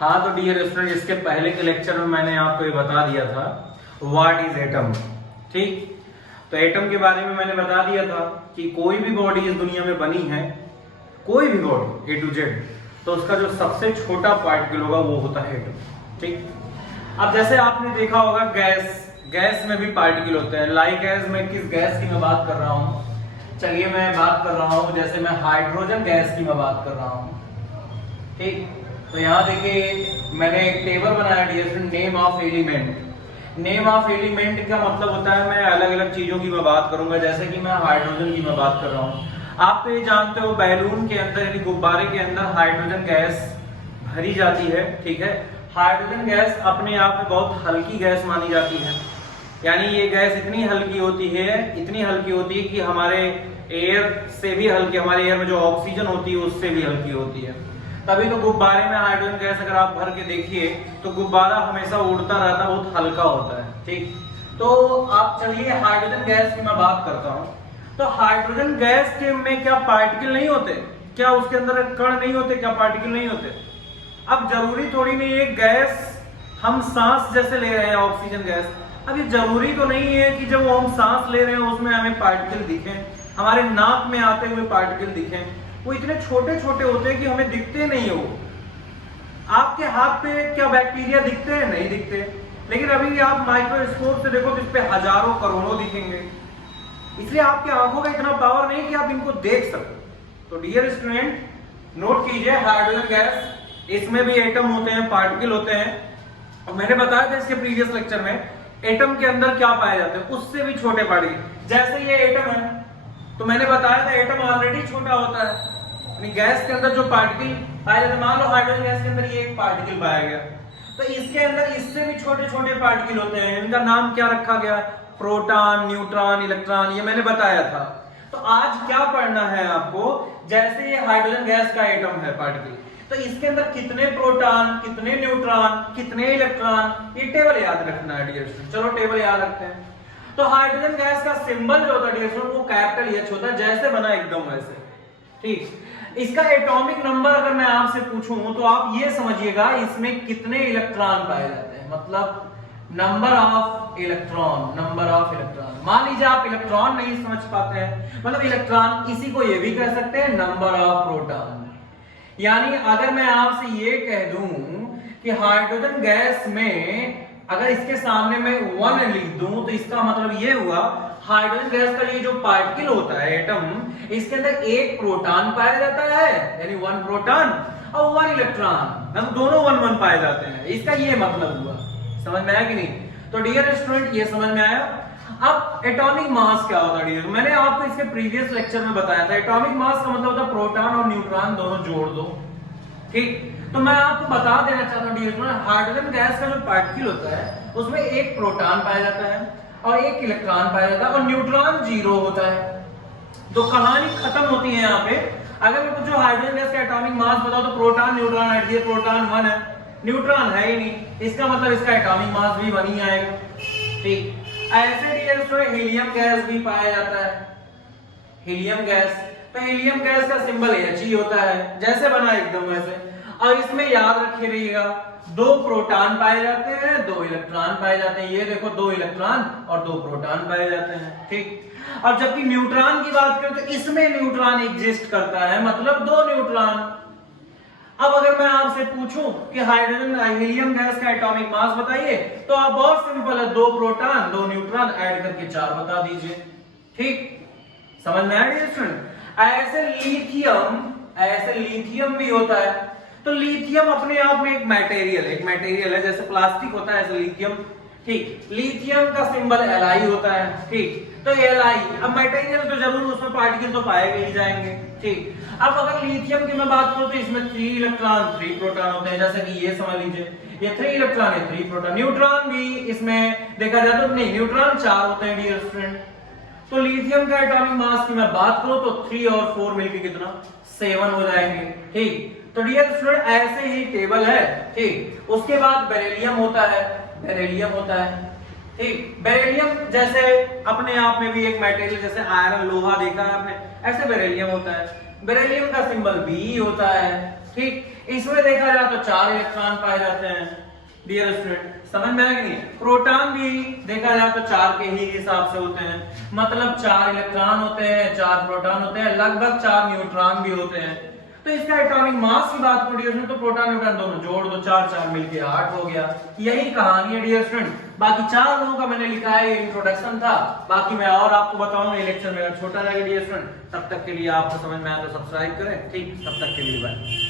हाँ तो dear student, इसके पहले के लेक्चर में मैंने आपको ये बता दिया था व्हाट इज एटम। ठीक, तो एटम के बारे में मैंने बता दिया था कि कोई भी बॉडी इस दुनिया में बनी है, कोई भी बॉडी ए टू जेड, तो उसका जो सबसे छोटा पार्टिकल होगा वो होता है एटम। ठीक, अब जैसे आपने देखा होगा गैस में भी पार्टिकल होते हैं। लाइक एज मैं किस गैस की मैं बात कर रहा हूँ, चलिए मैं बात कर रहा हूँ, जैसे मैं हाइड्रोजन गैस की मैं बात कर रहा हूँ। ठीक, तो यहाँ देखिए मैंने एक टेबल बनाया dear, name of element. Name of element का मतलब होता है मैं अलग अलग चीजों की मैं बात करूंगा, जैसे कि मैं हाइड्रोजन की मैं बात कर रहा हूँ। आप तो ये जानते हो बैलून के अंदर यानी गुब्बारे के अंदर हाइड्रोजन गैस भरी जाती है। ठीक है, हाइड्रोजन गैस अपने आप में बहुत हल्की गैस मानी जाती है, यानी ये गैस इतनी हल्की होती है कि हमारे एयर से भी हल्की, हमारे एयर में जो ऑक्सीजन होती है उससे भी हल्की होती है। तभी तो गुब्बारे में हाइड्रोजन गैस अगर आप भर के देखिए तो गुब्बारा हमेशा उड़ता रहता है, बहुत हल्का होता है। ठीक, तो आप चलिए हाइड्रोजन गैस की मैं बात करता हूँ। तो हाइड्रोजन गैस के में क्या पार्टिकल नहीं होते? क्या उसके अंदर कण नहीं होते? क्या पार्टिकल नहीं होते? अब जरूरी थोड़ी नहीं है गैस हम सांस जैसे ले रहे हैं ऑक्सीजन गैस, अब ये जरूरी तो नहीं है कि जब वो हम सांस ले रहे हैं उसमें हमें पार्टिकल दिखें, हमारे नाक में आते हुए पार्टिकल दिखें। वो इतने छोटे छोटे होते हैं कि हमें दिखते नहीं हो। आपके हाथ पे क्या बैक्टीरिया दिखते हैं? नहीं दिखते, लेकिन अभी आप माइक्रोस्कोप से देखो तो इस पे हजारों करोड़ों दिखेंगे। इसलिए आपकी आंखों का इतना पावर नहीं कि आप इनको देख सको। तो डियर स्टूडेंट नोट कीजिए, हाइड्रोजन गैस इसमें भी एटम होते हैं, पार्टिकल होते हैं। और मैंने बताया था इसके प्रीवियस लेक्चर में एटम के अंदर क्या पाए जाते हैं, उससे भी छोटे पार्टिकल। जैसे ये एटम है तो मैंने बताया था एटम ऑलरेडी छोटा होता है, गैस के अंदर जो पार्टिकल पाए जाते हैं, मान लो हाइड्रोजन गैस के अंदर ये एक पार्टिकल पाया गया, तो इसके अंदर इससे भी छोटे छोटे पार्टिकल होते हैं। इनका नाम क्या रखा गया? प्रोटॉन, न्यूट्रॉन, इलेक्ट्रॉन, ये मैंने बताया था। तो आज क्या पढ़ना है आपको, जैसे ये हाइड्रोजन गैस का एटम है पार्टिकल, तो इसके अंदर कितने प्रोटॉन, कितने न्यूट्रॉन, कितने इलेक्ट्रॉन, ये टेबल याद रखना है डियर स्टूडेंट। चलो टेबल याद रखते हैं। तो हाइड्रोजन गैस का सिंबल जो होता है डियर स्टूडेंट वो कैपिटल एच होता है, जैसे बना एकदम वैसे। ठीक, इसका एटॉमिक नंबर अगर मैं आपसे पूछूं तो आप ये समझिएगा इसमें कितने इलेक्ट्रॉन पाए जाते हैं, मतलब number of electron. Number of electron, मान लीजिए आप इलेक्ट्रॉन नहीं समझ पाते हैं, मतलब इलेक्ट्रॉन, इसी को ये भी कह सकते हैं नंबर ऑफ प्रोटॉन। यानी अगर मैं आपसे ये कह दूं कि हाइड्रोजन गैस में अगर इसके सामने मैं 1 लिख दूं तो इसका मतलब ये हुआ हाइड्रोजन गैस का ये जो पार्टिकल होता है एटम, इसके अंदर एक प्रोटॉन पाया जाता है, यानी 1 प्रोटॉन और 1 इलेक्ट्रॉन, मतलब दोनों 1 पाए जाते हैं। इसका ये मतलब हुआ। समझ में आया कि नहीं? तो डियर स्टूडेंट ये समझ में आया। अब एटॉमिक मास क्या होता है डियर, मैंने आपको इसके प्रीवियस लेक्चर में बताया था। एटॉमिक मास का मतलब होता है प्रोटॉन और न्यूट्रॉन दोनों जोड़ दो। ठीक, तो मैं आपको बता देना चाहता हूं डियर स्टूडेंट, हाइड्रोजन गैस का जो पार्टिकल होता है उसमें एक प्रोटॉन पाया जाता है और एक इलेक्ट्रॉन पाया जाता है और न्यूट्रॉन 0 होता है। तो कहानी खत्म होती है यहाँ पे। अगर मैं पूछूं हाइड्रोजन गैस का एटॉमिक मास बताओ तो प्रोटॉन न्यूट्रॉन ऐड दिए, प्रोटॉन 1 है, न्यूट्रॉन है ही नहीं, इसका मतलब इसका एटॉमिक मास भी 1 ही आएगा। ठीक, ऐसे डियर स्टूडेंट हीलियम गैस भी पाया जाता है। हीलियम गैस, तो हीलियम गैस का सिंबल He होता है, जैसे बना एकदम वैसे। और इसमें याद रखे रहिएगा 2 प्रोटॉन पाए जाते हैं, 2 इलेक्ट्रॉन पाए जाते हैं। ये देखो 2 इलेक्ट्रॉन और 2 प्रोटॉन पाए जाते हैं। ठीक, और जबकि न्यूट्रॉन की बात करें तो इसमें न्यूट्रॉन एग्जिस्ट करता है, मतलब 2 न्यूट्रॉन। अब अगर मैं आपसे पूछूं कि हाइड्रोजन हीलियम गैस का एटॉमिक मास बताइए, तो आप बहुत सिंपल है, 2 प्रोटॉन 2 न्यूट्रॉन ऐड करके 4 बता दीजिए। ठीक, समझ में आया स्टूडेंट? ऐसे लिथियम भी होता है। तो लिथियम अपने आप में एक मटेरियल है, जैसे प्लास्टिक होता है ऐसे लिथियम। ठीक, लिथियम का सिंबल Li होता है। ठीक, तो Li, अब मटेरियल तो जरूर उसमें पार्टिकल तो पाए ही जाएंगे। ठीक, अब अगर लिथियम की मैं बात करूं तो इसमें 3 इलेक्ट्रॉन 3 प्रोटॉन होते हैं, जैसे कि ये समझ लीजिए, ये 3 इलेक्ट्रॉन है 3 प्रोटॉन। न्यूट्रॉन भी इसमें देखा जाए तो नहीं, न्यूट्रॉन 4 होते हैं डियर स्टूडेंट। तो लिथियम का एटॉमिक मास की मैं बात करूं तो 3 और 4 मिलकर कितना 7 हो जाएंगे। ठीक, तो डियर स्टूडेंट ऐसे ही टेबल है। ठीक, उसके बाद बेरिलियम होता है, ठीक, बेरिलियम जैसे अपने आप में भी एक मटेरियल, जैसे आयरन लोहा देखा है आपने, ऐसे बेरिलियम होता है। बेरिलियम का सिंबल Be होता है। ठीक, इसमें देखा जाए तो 4 इलेक्ट्रॉन पाए जाते हैं डियर स्टूडेंट, समझ में आया कि नहीं। प्रोटॉन भी देखा जाए तो 4 के ही हिसाब से होते हैं, मतलब 4 इलेक्ट्रॉन होते हैं, 4 प्रोटॉन होते हैं, लगभग 4 न्यूट्रॉन भी होते हैं। तो इसका एटॉमिक मास की बात करो डियर स्टूडेंट, तो प्रोटॉन न्यूट्रॉन दोनों जोड़ दो, 4 4 मिलके 8 हो गया। यही कहानी है डियर स्टूडेंट। बाकी 4 लोगों का मैंने लिखा है, इंट्रोडक्शन था, बाकी मैं और आपको बताऊंगा ये लेक्चर मेरा छोटा रहेगा डियर स्टूडेंट। तब तक के लिए आपको समझ में आया तो सब्सक्राइब करें, ठीक, तब तक के लिए बाय।